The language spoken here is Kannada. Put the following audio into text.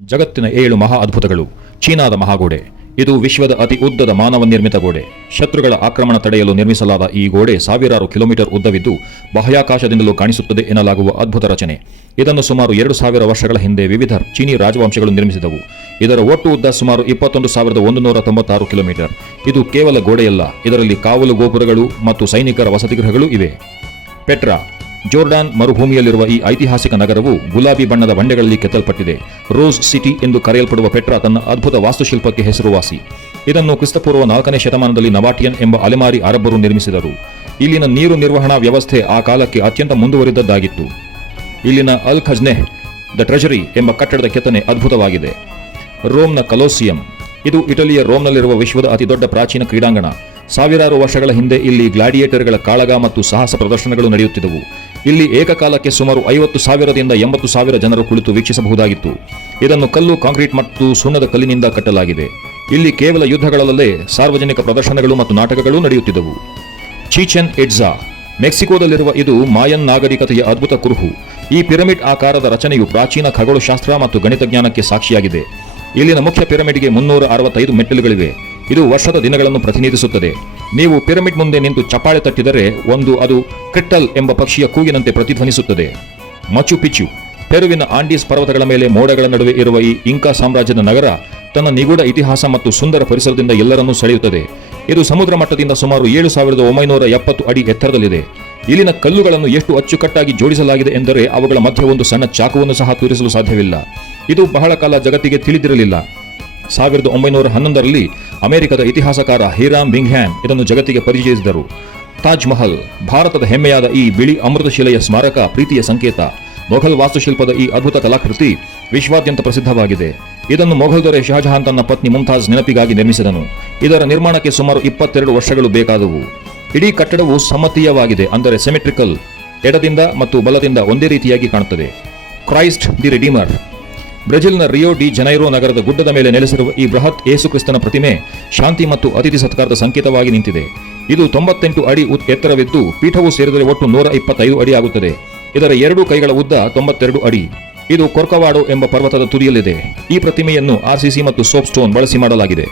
ಜಗತ್ತಿನ 7 ಮಹಾ ಅದ್ಭುತಗಳು. ಚೀನಾದ ಮಹಾಗೋಡೆ. ಇದು ವಿಶ್ವದ ಅತಿ ಉದ್ದದ ಮಾನವ ನಿರ್ಮಿತ ಗೋಡೆ. ಶತ್ರುಗಳ ಆಕ್ರಮಣ ತಡೆಯಲು ನಿರ್ಮಿಸಲಾದ ಈ ಗೋಡೆ ಸಾವಿರಾರು ಕಿಲೋಮೀಟರ್ ಉದ್ದವಿದ್ದು ಬಾಹ್ಯಾಕಾಶದಿಂದಲೂ ಕಾಣಿಸುತ್ತದೆ ಎನ್ನಲಾಗುವ ಅದ್ಭುತ ರಚನೆ. ಇದನ್ನು ಸುಮಾರು 2000 ವರ್ಷಗಳ ಹಿಂದೆ ವಿವಿಧ ಚೀನಿ ರಾಜವಂಶಗಳು ನಿರ್ಮಿಸಿದವು. ಇದರ ಒಟ್ಟು ಉದ್ದ ಸುಮಾರು 21,196 ಕಿಲೋಮೀಟರ್. ಇದು ಕೇವಲ ಗೋಡೆಯಲ್ಲ, ಇದರಲ್ಲಿ ಕಾವಲು ಗೋಪುರಗಳು ಮತ್ತು ಸೈನಿಕರ ವಸತಿಗೃಹಗಳು ಇವೆ. ಪೆಟ್ರಾ. ಜೋರ್ಡಾನ್ ಮರುಭೂಮಿಯಲ್ಲಿರುವ ಈ ಐತಿಹಾಸಿಕ ನಗರವು ಗುಲಾಬಿ ಬಣ್ಣದ ಬಂಡೆಗಳಲ್ಲಿ ಕೆತ್ತಲ್ಪಟ್ಟಿದೆ. ರೋಸ್ ಸಿಟಿ ಎಂದು ಕರೆಯಲ್ಪಡುವ ಪೆಟ್ರಾ ತನ್ನ ಅದ್ಭುತ ವಾಸ್ತುಶಿಲ್ಪಕ್ಕೆ ಹೆಸರುವಾಸಿ. ಇದನ್ನು ಕ್ರಿಸ್ತಪೂರ್ವ 4ನೇ ಶತಮಾನದಲ್ಲಿ ನವಾಟಿಯನ್ ಎಂಬ ಅಲೆಮಾರಿ ಅರಬ್ಬರು ನಿರ್ಮಿಸಿದರು. ಇಲ್ಲಿನ ನೀರು ನಿರ್ವಹಣಾ ವ್ಯವಸ್ಥೆ ಆ ಕಾಲಕ್ಕೆ ಅತ್ಯಂತ ಮುಂದುವರಿದದ್ದಾಗಿತ್ತು. ಇಲ್ಲಿನ ಅಲ್ ಖಜ್ನೆಹ್ ದ ಟ್ರೆಜರಿ ಎಂಬ ಕಟ್ಟಡದ ಕೆತ್ತನೆ ಅದ್ಭುತವಾಗಿದೆ. ರೋಮ್ನ ಕಲೋಸಿಯಂ. ಇದು ಇಟಲಿಯ ರೋಮ್ನಲ್ಲಿರುವ ವಿಶ್ವದ ಅತಿದೊಡ್ಡ ಪ್ರಾಚೀನ ಕ್ರೀಡಾಂಗಣ. ಸಾವಿರಾರು ವರ್ಷಗಳ ಹಿಂದೆ ಇಲ್ಲಿ ಗ್ಲಾಡಿಯೇಟರ್ಗಳ ಕಾಳಗ ಮತ್ತು ಸಾಹಸ ಪ್ರದರ್ಶನಗಳು ನಡೆಯುತ್ತಿದ್ದವು. ಇಲ್ಲಿ ಏಕಕಾಲಕ್ಕೆ ಸುಮಾರು 50,000ದಿಂದ 80,000 ಜನರು ಕುಳಿತು ವೀಕ್ಷಿಸಬಹುದಾಗಿತ್ತು. ಇದನ್ನು ಕಲ್ಲು, ಕಾಂಕ್ರೀಟ್ ಮತ್ತು ಸುಣ್ಣದ ಕಲ್ಲಿನಿಂದ ಕಟ್ಟಲಾಗಿದೆ. ಇಲ್ಲಿ ಕೇವಲ ಯುದ್ಧಗಳಲ್ಲದೆ ಸಾರ್ವಜನಿಕ ಪ್ರದರ್ಶನಗಳು ಮತ್ತು ನಾಟಕಗಳು ನಡೆಯುತ್ತಿದ್ದವು. ಚೀಚೆನ್ ಇಟ್ಜಾ. ಮೆಕ್ಸಿಕೋದಲ್ಲಿರುವ ಇದು ಮಾಯನ್ ನಾಗರಿಕತೆಯ ಅದ್ಭುತ ಕುರುಹು. ಈ ಪಿರಮಿಡ್ ಆಕಾರದ ರಚನೆಯು ಪ್ರಾಚೀನ ಖಗೋಳಶಾಸ್ತ್ರ ಮತ್ತು ಗಣಿತಜ್ಞಾನಕ್ಕೆ ಸಾಕ್ಷಿಯಾಗಿದೆ. ಇಲ್ಲಿನ ಮುಖ್ಯ ಪಿರಮಿಡ್ಗೆ 365 ಮೆಟ್ಟಿಲುಗಳಿವೆ. ಇದು ವರ್ಷದ ದಿನಗಳನ್ನು ಪ್ರತಿನಿಧಿಸುತ್ತದೆ. ನೀವು ಪಿರಮಿಡ್ ಮುಂದೆ ನಿಂತು ಚಪ್ಪಾಳೆ ತಟ್ಟಿದರೆ ಅದು ಕ್ರಿಟ್ಟಲ್ ಎಂಬ ಪಕ್ಷಿಯ ಕೂಗಿನಂತೆ ಪ್ರತಿಧ್ವನಿಸುತ್ತದೆ. ಮಚು ಪಿಚ್ಚು. ಪೆರುವಿನ ಆಂಡೀಸ್ ಪರ್ವತಗಳ ಮೇಲೆ ಮೋಡಗಳ ನಡುವೆ ಇರುವ ಈ ಇಂಕಾ ಸಾಮ್ರಾಜ್ಯದ ನಗರ ತನ್ನ ನಿಗೂಢ ಇತಿಹಾಸ ಮತ್ತು ಸುಂದರ ಪರಿಸರದಿಂದ ಎಲ್ಲರನ್ನೂ ಸೆಳೆಯುತ್ತದೆ. ಇದು ಸಮುದ್ರ ಮಟ್ಟದಿಂದ ಸುಮಾರು 7,970 ಅಡಿ ಎತ್ತರದಲ್ಲಿದೆ. ಇಲ್ಲಿನ ಕಲ್ಲುಗಳನ್ನು ಎಷ್ಟು ಅಚ್ಚುಕಟ್ಟಾಗಿ ಜೋಡಿಸಲಾಗಿದೆ ಎಂದರೆ ಅವುಗಳ ಮಧ್ಯೆ ಒಂದು ಸಣ್ಣ ಚಾಕುವನ್ನು ಸಹ ತೂರಿಸಲು ಸಾಧ್ಯವಿಲ್ಲ. ಇದು ಬಹಳ ಕಾಲ ಜಗತ್ತಿಗೆ ತಿಳಿದಿರಲಿಲ್ಲ. 1911ರಲ್ಲಿ ಅಮೆರಿಕದ ಇತಿಹಾಸಕಾರ ಹಿರಾಮ್ ಬಿಂಗ್ಹ್ಯಾಮ್ ಇದನ್ನು ಜಗತ್ತಿಗೆ ಪರಿಚಯಿಸಿದರು. ತಾಜ್ ಮಹಲ್. ಭಾರತದ ಹೆಮ್ಮೆಯಾದ ಈ ಬಿಳಿ ಅಮೃತಶಿಲೆಯ ಸ್ಮಾರಕ ಪ್ರೀತಿಯ ಸಂಕೇತ. ಮೊಘಲ್ ವಾಸ್ತುಶಿಲ್ಪದ ಈ ಅದ್ಭುತ ಕಲಾಕೃತಿ ವಿಶ್ವಾದ್ಯಂತ ಪ್ರಸಿದ್ಧವಾಗಿದೆ. ಇದನ್ನು ಮೊಘಲ್ ದೊರೆ ಶಹಜಹಾನ್ ತನ್ನ ಪತ್ನಿ ಮುಮ್ತಾಜ್ ನೆನಪಿಗಾಗಿ ನಿರ್ಮಿಸಿದನು. ಇದರ ನಿರ್ಮಾಣಕ್ಕೆ ಸುಮಾರು 22 ವರ್ಷಗಳು ಬೇಕಾದವು. ಇಡೀ ಕಟ್ಟಡವು ಸಮತೀಯವಾಗಿದೆ, ಅಂದರೆ ಸೆಮೆಟ್ರಿಕಲ್. ಎಡದಿಂದ ಮತ್ತು ಬಲದಿಂದ ಒಂದೇ ರೀತಿಯಾಗಿ ಕಾಣುತ್ತದೆ. Christ the Redeemer. ಬ್ರೆಜಿಲ್ನ ರಿಯೋ ಡಿ ಜನೈರೋ ನಗರದ ಗುಡ್ಡದ ಮೇಲೆ ನೆಲೆಸಿರುವ ಈ ಬೃಹತ್ ಏಸುಕ್ರಿಸ್ತನ ಪ್ರತಿಮೆ ಶಾಂತಿ ಮತ್ತು ಅತಿಥಿ ಸತ್ಕಾರದ ಸಂಕೇತವಾಗಿ ನಿಂತಿದೆ. ಇದು 98 ಅಡಿ ಎತ್ತರವಿದ್ದು ಪೀಠವು ಸೇರಿದರೆ ಒಟ್ಟು 125 ಅಡಿ ಆಗುತ್ತದೆ. ಇದರ 2 ಕೈಗಳ ಉದ್ದ 92 ಅಡಿ. ಇದು ಕೊರ್ಕವಾಡೋ ಎಂಬ ಪರ್ವತದ ತುದಿಯಲ್ಲಿದೆ. ಈ ಪ್ರತಿಮೆಯನ್ನು RCC ಮತ್ತು ಸೋಪ್ ಸ್ಟೋನ್ ಬಳಸಿ ಮಾಡಲಾಗಿದೆ.